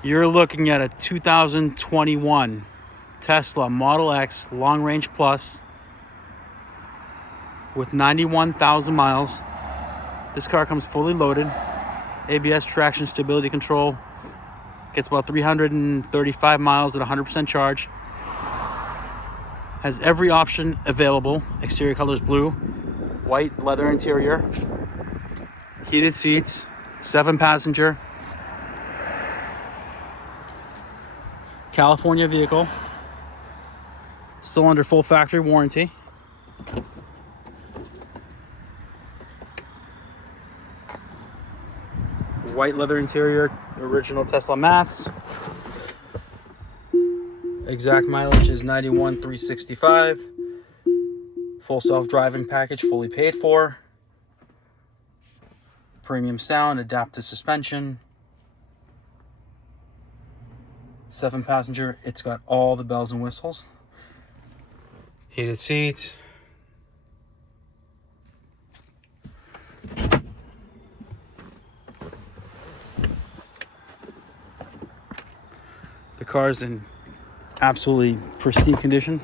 You're looking at a 2021 Tesla Model X Long Range Plus with 91,000 miles. This car comes fully loaded. ABS, traction, stability control. Gets about 335 miles at 100% charge. Has every option available. Exterior color is blue. White leather interior. Heated seats. 7-passenger. California vehicle. Still under full factory warranty. White leather interior, original Tesla mats. Exact mileage is 91,365. Full self-driving package, fully paid for. Premium sound, adaptive suspension. 7-passenger, it's got all the bells and whistles. Heated seats. The car's in absolutely pristine condition.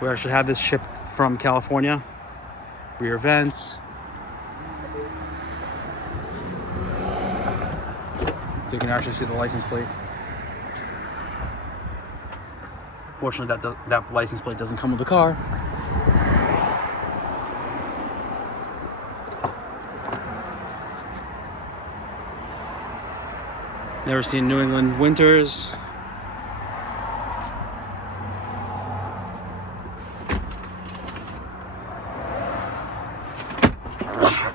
We actually had this shipped from California. Rear vents. So you can actually see the license plate. Fortunately, that license plate doesn't come with the car. Never seen New England winters.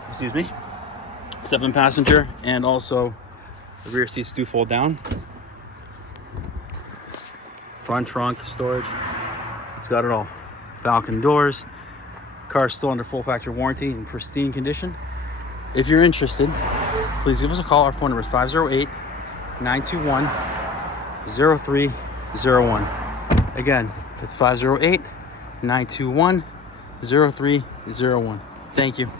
Excuse me. 7-passenger, and also the rear seats do fold down. Front trunk, storage. It's got it all. Falcon doors. Car's still under full factory warranty in pristine condition. If you're interested, please give us a call. Our phone number is 508-921-0301. Again, that's 508-921-0301. Thank you.